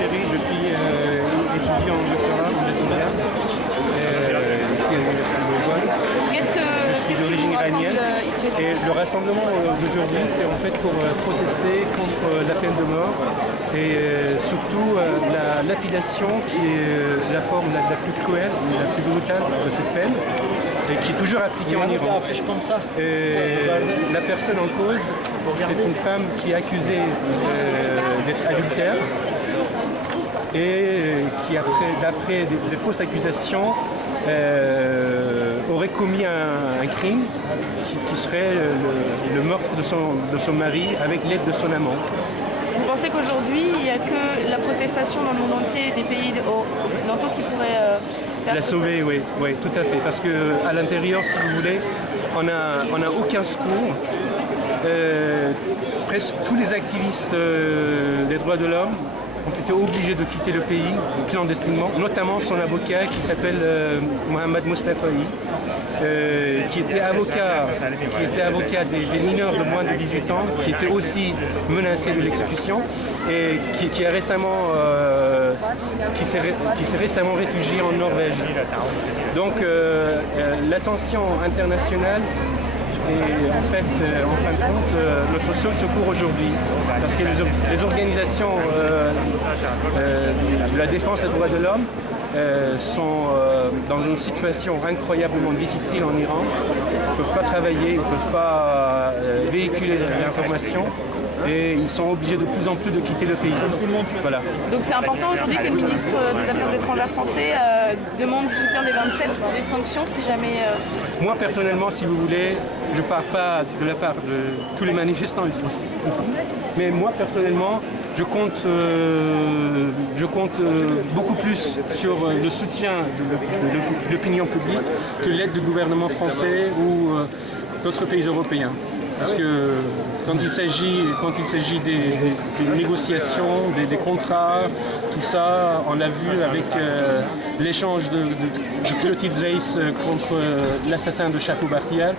Chéri, je suis étudiant en doctorat en vétérinaire ici à l'Université de Bourgogne. Je suis d'origine iranienne et le rassemblement d'aujourd'hui c'est en fait pour protester contre la peine de mort et surtout la lapidation qui est la forme la plus cruelle, la plus brutale de cette peine et qui est toujours appliquée en Iran. La personne en cause, c'est une femme qui est accusée d'être adultère et qui, d'après des fausses accusations, aurait commis un crime qui serait le meurtre de son mari avec l'aide de son amant. Vous pensez qu'aujourd'hui, il n'y a que la protestation dans le monde entier des pays occidentaux qui pourraient la sauver, oui, tout à fait. Parce qu'à l'intérieur, si vous voulez, on n'a aucun secours. Presque tous les activistes des droits de l'homme ont été obligés de quitter le pays clandestinement, notamment son avocat qui s'appelle Mohamed Mostafaï, qui était avocat des mineurs de moins de 18 ans, qui était aussi menacé de l'exécution et qui s'est récemment réfugié en Norvège. Donc l'attention internationale est en fin de compte notre seul secours aujourd'hui, parce que les organisations de la défense des droits de l'homme sont dans une situation incroyablement difficile en Iran. Ils ne peuvent pas travailler, ils ne peuvent pas véhiculer l'information et ils sont obligés de plus en plus de quitter le pays. Voilà. Donc c'est important aujourd'hui que le ministre des Affaires étrangères français demande le soutien des 27 pour des sanctions si jamais... Moi personnellement, si vous voulez, je ne parle pas de la part de tous les manifestants ici, mais moi personnellement, je compte beaucoup plus sur le soutien de l'opinion publique que l'aide du gouvernement français ou d'autres pays européens. Parce que quand il s'agit des négociations, des contrats, tout ça, on l'a vu avec l'échange de Clotilde Reiss contre l'assassin de Chapo Bartial.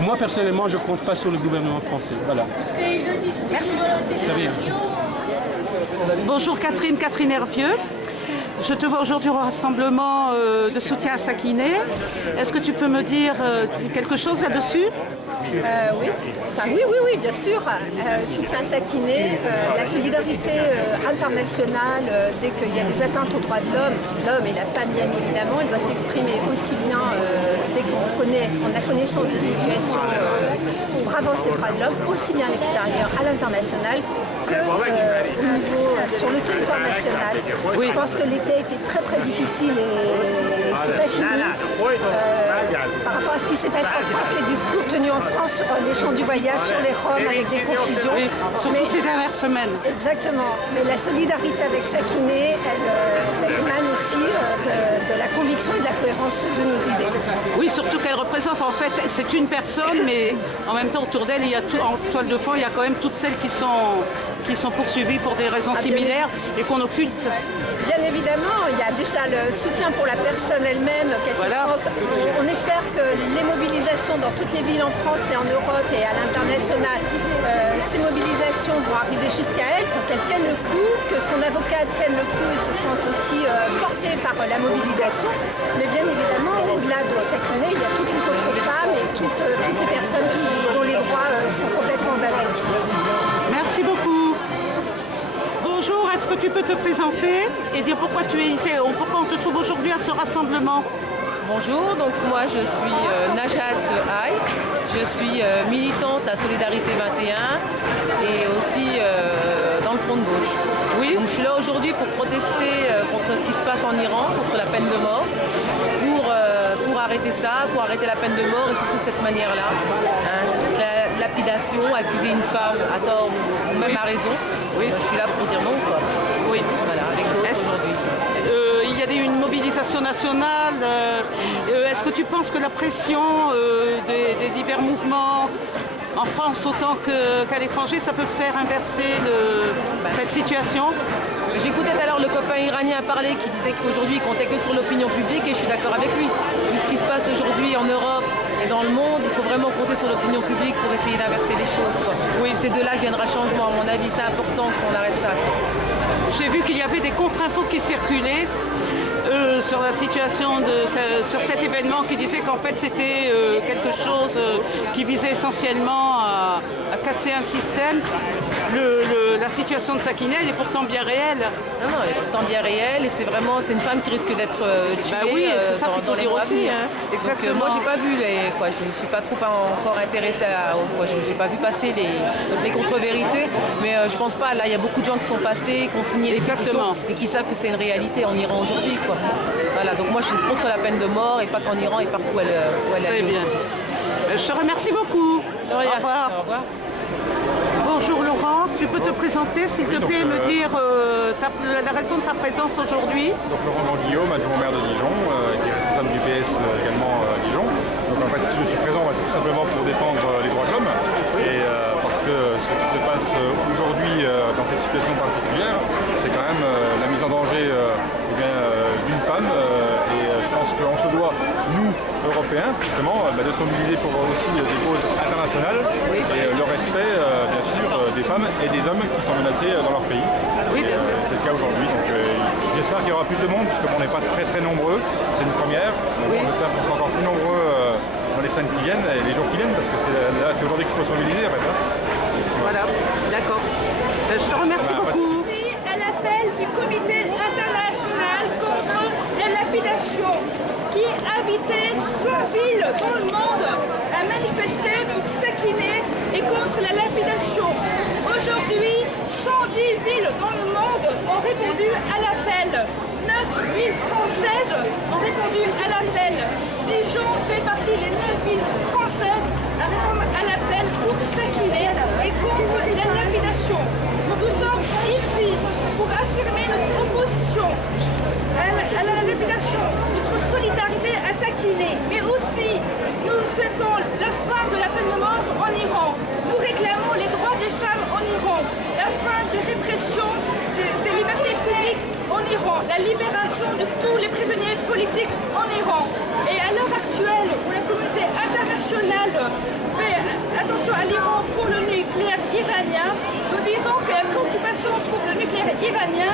Moi personnellement, je ne compte pas sur le gouvernement français. Voilà. Merci. De rien. Bonjour Catherine Hervieux. Je te vois aujourd'hui au rassemblement de soutien à Sakineh. Est-ce que tu peux me dire quelque chose là-dessus ? Oui, bien sûr. Soutien à Sakineh, la solidarité internationale, dès qu'il y a des atteintes aux droits de l'homme et la femme bien évidemment, elle doit s'exprimer aussi bien dès qu'on a connaissance de situations pour avancer les droits de l'homme, aussi bien à l'extérieur, à l'international, que au niveau sur le territoire national. Je pense que l'été a été très très difficile et c'est pas fini. Par rapport à ce qui s'est passé en France, les discours tenus en France sur les champs du voyage, sur les Roms, avec des confusions. Oui, surtout ces dernières semaines. Exactement. Mais la solidarité avec Sakineh, elle émane aussi de la conviction et de la cohérence de nos idées. Oui, surtout qu'elle représente en fait, c'est une personne, mais en même temps autour d'elle, il y a tout, en toile de fond, il y a quand même toutes celles qui sont poursuivies pour des raisons similaires et qu'on occulte. Bien évidemment, il y a déjà le soutien pour la personne elle-même, qu'elle se sente. On espère que les mobilisations dans toutes les villes en France et en Europe et à l'international, ces mobilisations vont arriver jusqu'à elle pour qu'elle tienne le coup, que son avocat tienne le coup et se sente aussi porté par la mobilisation. Mais bien évidemment, au-delà de Sakineh, il y a toutes les autres femmes et toutes les personnes dont les droits sont complètement balayés. Merci beaucoup. Bonjour, est-ce que tu peux te présenter et dire pourquoi tu es ici, pourquoi on te trouve aujourd'hui à ce rassemblement? Bonjour, donc moi je suis Najat Haï, je suis militante à Solidarité 21 et aussi dans le Front de gauche. Oui. Donc, je suis là aujourd'hui pour protester contre ce qui se passe en Iran, contre la peine de mort, pour arrêter ça, pour arrêter la peine de mort et surtout de cette manière-là. La lapidation, accuser une femme à tort ou même à raison. Oui. Je suis là pour dire non, quoi. Oui. Voilà, avec d'autres aujourd'hui. Il y a une mobilisation nationale. Est-ce que tu penses que la pression des divers mouvements en France autant qu'à l'étranger, ça peut faire inverser cette situation? J'écoutais tout à l'heure le copain iranien parler qui disait qu'aujourd'hui il comptait que sur l'opinion publique et je suis d'accord avec lui. Vu ce qui se passe aujourd'hui en Europe et dans le monde, il faut vraiment compter sur l'opinion publique pour essayer d'inverser les choses, quoi. Oui, c'est de là que viendra le changement à mon avis, c'est important qu'on arrête ça. j'ai vu qu'il y avait des contre-infos qui circulaient sur la situation, sur cet événement qui disait qu'en fait c'était quelque chose qui visait essentiellement à casser un système. La situation de Sakineh, elle est pourtant bien réelle. Non, elle est pourtant bien réelle et c'est une femme qui risque d'être tuée Bah oui, c'est ça qu'il faut dans les dire mois à aussi. venir. Hein. Donc, Exactement. moi j'ai pas vu je ne me suis pas trop encore intéressée j'ai pas vu passer les contre-vérités, mais je pense pas, là il y a beaucoup de gens qui sont passés, qui ont signé les pétitions et qui savent que c'est une réalité en Iran aujourd'hui, quoi. Voilà, donc moi je suis contre la peine de mort et pas qu'en Iran et partout où elle a Très lieu. bien. Je te remercie beaucoup. De rien. Au revoir. Au revoir. Bonjour Laurent, tu peux te présenter s'il te plaît et me dire la raison de ta présence aujourd'hui? Donc Laurent Guillaume, adjoint au maire de Dijon, qui est responsable du PS également à Dijon. Donc en fait si je suis présent, c'est tout simplement pour défendre les droits de l'homme et parce que ce qui se passe aujourd'hui dans cette situation particulière, c'est quand même la mise en danger d'une femme et je pense qu'on se doit, nous, Européens, justement, de se mobiliser pour aussi des causes internationales et le respect, bien sûr, des femmes et des hommes qui sont menacés dans leur pays. Oui, bien sûr. C'est le cas aujourd'hui. Donc j'espère qu'il y aura plus de monde, puisque on n'est pas très nombreux. C'est une première. Donc, on espère qu'on sera encore plus nombreux dans les semaines qui viennent et les jours qui viennent, parce que c'est aujourd'hui qu'il faut se mobiliser en fait. Voilà, d'accord. Je te remercie beaucoup. À l'appel du comité international contre les lapidations qui invitait 100 villes dans le monde à manifester pour Sakineh et contre la lapidation. Aujourd'hui, 110 villes dans le monde ont répondu à l'appel. 9 villes françaises ont répondu à l'appel. Dijon fait partie des 9 villes françaises à répondre à l'appel pour Sakineh et contre la lapidation. Nous sommes ici pour affirmer notre opposition à la lapidation, notre solidarité à Sakineh, mais aussi nous souhaitons la fin de la peine de mort en Iran. Nous réclamons les droits des femmes en Iran, la fin des répressions des libertés publiques en Iran, la libération de tous les prisonniers politiques en Iran. Et à l'heure actuelle, où la communauté internationale fait attention à l'Iran pour le nucléaire iranien, nous disons que la préoccupation pour le nucléaire iranien